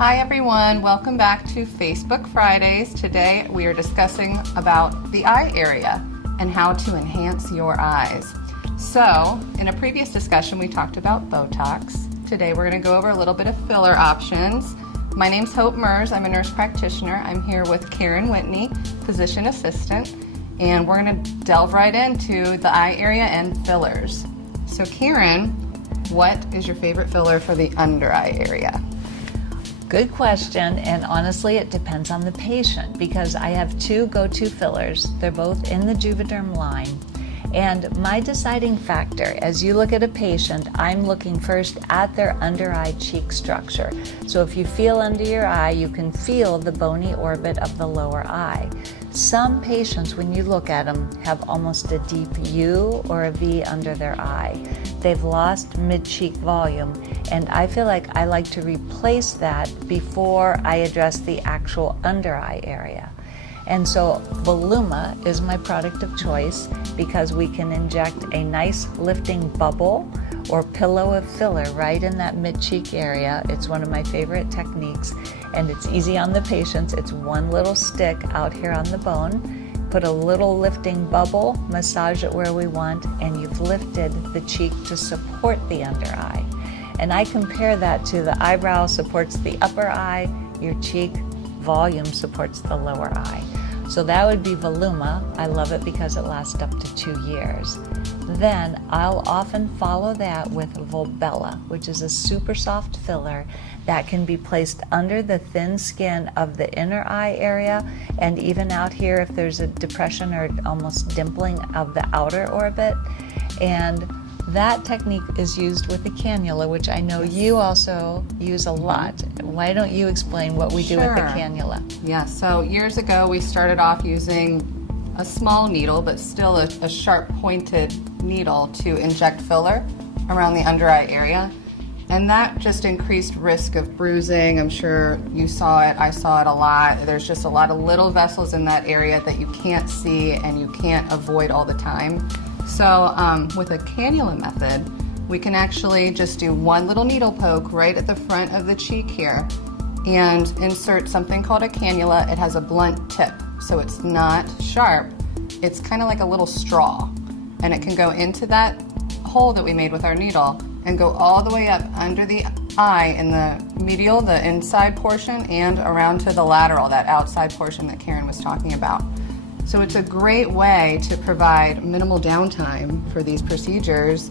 Hi everyone, welcome back to Facebook Fridays. Today we are discussing about the eye area and how to enhance your eyes. So, in a previous discussion we talked about Botox. Today we're going to go over a little bit of filler options. My name's Hope Mers, I'm a nurse practitioner. I'm here with Karen Whitney, physician assistant, and we're going to delve right into the eye area and fillers. So Karen, what is your favorite filler for the under eye area? Good question, and honestly it depends on the patient because I have two go-to fillers. They're both in the Juvederm line. And my deciding factor, as you look at a patient, I'm looking first at their under eye cheek structure. So if you feel under your eye, you can feel the bony orbit of the lower eye. Some patients, when you look at them, have almost a deep U or a V under their eye. They've lost mid-cheek volume, and I feel like I like to replace that before I address the actual under eye area. And so Voluma is my product of choice because we can inject a nice lifting bubble or pillow of filler right in that mid-cheek area. It's one of my favorite techniques, and it's easy on the patients. It's one little stick out here on the bone. Put a little lifting bubble, massage it where we want, and you've lifted the cheek to support the under eye. And I compare that to the eyebrow supports the upper eye, your cheek volume supports the lower eye. So that would be Voluma. I love it because it lasts up to 2 years. Then I'll often follow that with Volbella, which is a super soft filler that can be placed under the thin skin of the inner eye area and even out here if there's a depression or almost dimpling of the outer orbit. And that technique is used with the cannula, which I know you also use a lot. Why don't you explain what we do with the cannula? Yeah, so years ago we started off using a small needle, but still a sharp pointed needle to inject filler around the under eye area. And that just increased risk of bruising. I'm sure you saw it, I saw it a lot. There's just a lot of little vessels in that area that you can't see and you can't avoid all the time. So with a cannula method, we can actually just do one little needle poke right at the front of the cheek here and insert something called a cannula. It has a blunt tip, so it's not sharp. It's kind of like a little straw, and it can go into that hole that we made with our needle and go all the way up under the eye in the medial, the inside portion, and around to the lateral, that outside portion that Karen was talking about. So it's a great way to provide minimal downtime for these procedures.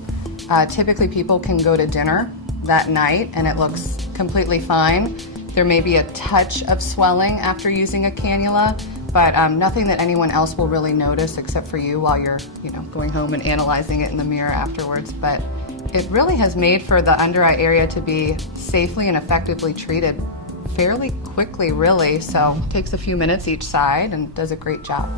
Typically people can go to dinner that night and it looks completely fine. There may be a touch of swelling after using a cannula, but nothing that anyone else will really notice except for you while you're going home and analyzing it in the mirror afterwards. But it really has made for the under eye area to be safely and effectively treated fairly quickly, really. So it takes a few minutes each side and does a great job.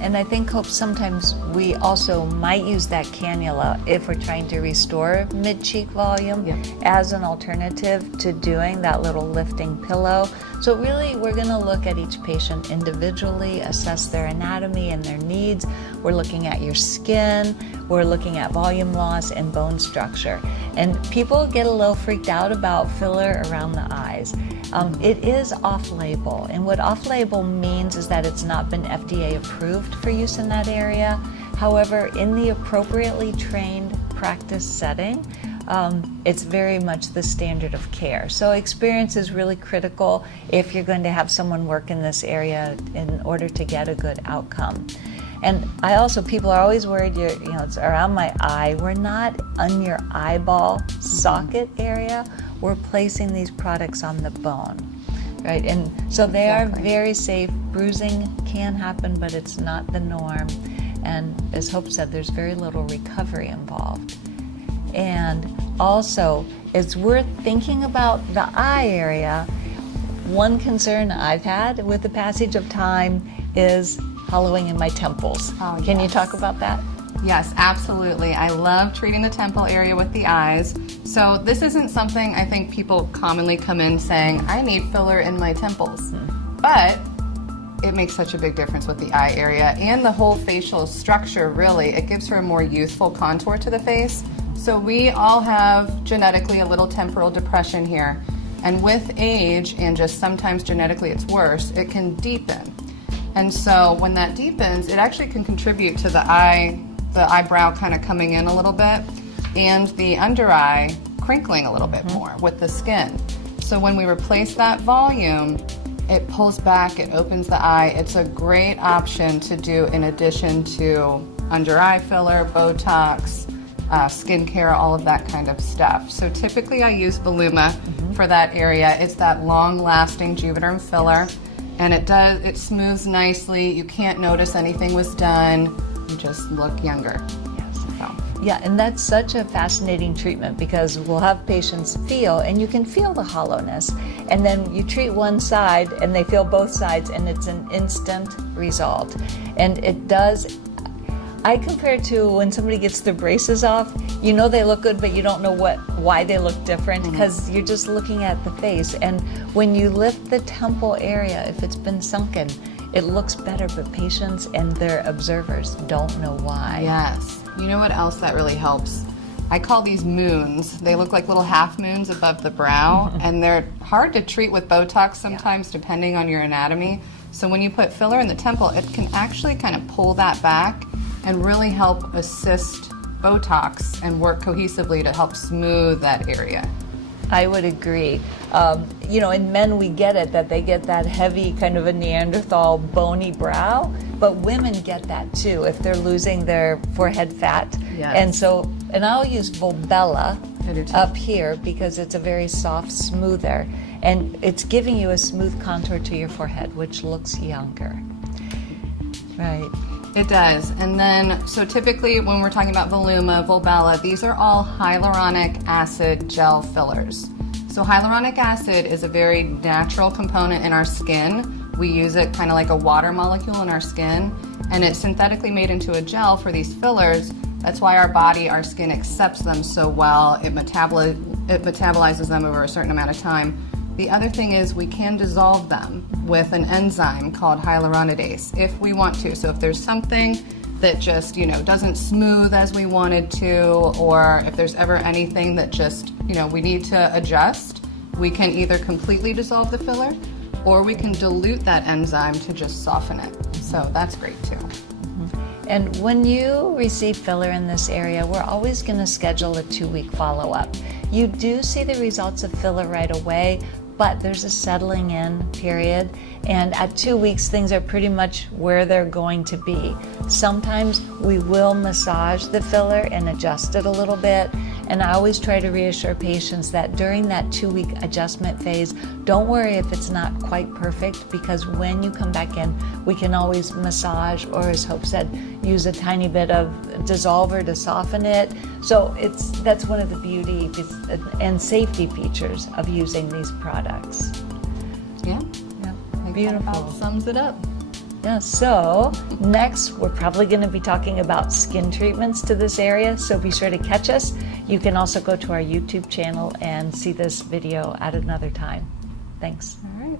And I think, Hope, sometimes we also might use that cannula if we're trying to restore mid-cheek volume as an alternative to doing that little lifting pillow. So really, we're going to look at each patient individually, assess their anatomy and their needs. We're looking at your skin, we're looking at volume loss and bone structure. And people get a little freaked out about filler around the eyes. It is off-label, and what off-label means is that it's not been FDA approved for use in that area. However, in the appropriately trained practice setting, it's very much the standard of care. So experience is really critical if you're going to have someone work in this area in order to get a good outcome. And people are always worried, it's around my eye. We're not on your eyeball socket area. We're placing these products on the bone, right? And so they are very safe. Bruising can happen, but it's not the norm. And as Hope said, there's very little recovery involved. And also, as we're thinking about the eye area, one concern I've had with the passage of time is hollowing in my temples. Oh, Can you talk about that? Yes, absolutely. I love treating the temple area with the eyes. So this isn't something I think people commonly come in saying, I need filler in my temples. But it makes such a big difference with the eye area and the whole facial structure, really. It gives her a more youthful contour to the face. So we all have genetically a little temporal depression here. And with age, and just sometimes genetically it's worse, it can deepen. And so when that deepens, it actually can contribute to the eyebrow kind of coming in a little bit, and the under eye crinkling a little bit more with the skin. So when we replace that volume, it pulls back, it opens the eye. It's a great option to do in addition to under eye filler, Botox, skincare, all of that kind of stuff. So typically I use Voluma for that area. It's that long-lasting Juvederm filler, and it smooths nicely. You can't notice anything was done. You just look younger. Yeah, and that's such a fascinating treatment because we'll have patients feel, and you can feel the hollowness, and then you treat one side and they feel both sides, and it's an instant result. And it does, I compare it to when somebody gets their braces off. You know they look good, but you don't know why they look different because you're just looking at the face. And when you lift the temple area, if it's been sunken, it looks better, but patients and their observers don't know why. Yes. You know what else that really helps? I call these moons. They look like little half moons above the brow, and they're hard to treat with Botox sometimes depending on your anatomy. So when you put filler in the temple, it can actually kind of pull that back and really help assist Botox and work cohesively to help smooth that area. I would agree. You know, in men we get it, that they get that heavy kind of a Neanderthal bony brow, but women get that too if they're losing their forehead fat. Yes. And I'll use Volbella I do too. up here because it's a very soft smoother, and it's giving you a smooth contour to your forehead, which looks younger. Right. It does. And then, so typically when we're talking about Voluma, Volbella, these are all hyaluronic acid gel fillers. So hyaluronic acid is a very natural component in our skin. We use it kind of like a water molecule in our skin, and it's synthetically made into a gel for these fillers. That's why our skin accepts them so well. It metabolizes them over a certain amount of time. The other thing is we can dissolve them with an enzyme called hyaluronidase if we want to. So if there's something that just, doesn't smooth as we wanted to, or if there's ever anything that just, we need to adjust, we can either completely dissolve the filler or we can dilute that enzyme to just soften it. So that's great too. And when you receive filler in this area, we're always going to schedule a 2-week follow-up. You do see the results of filler right away, but there's a settling in period, and at 2 weeks things are pretty much where they're going to be. Sometimes we will massage the filler and adjust it a little bit, and I always try to reassure patients that during that 2-week adjustment phase, don't worry if it's not quite perfect, because when you come back in, we can always massage, or as Hope said, use a tiny bit of dissolver to soften it. So that's one of the beauty and safety features of using these products. Yeah. Beautiful. That about sums it up. Yeah, so next we're probably going to be talking about skin treatments to this area, so be sure to catch us. You can also go to our YouTube channel and see this video at another time. Thanks. All right.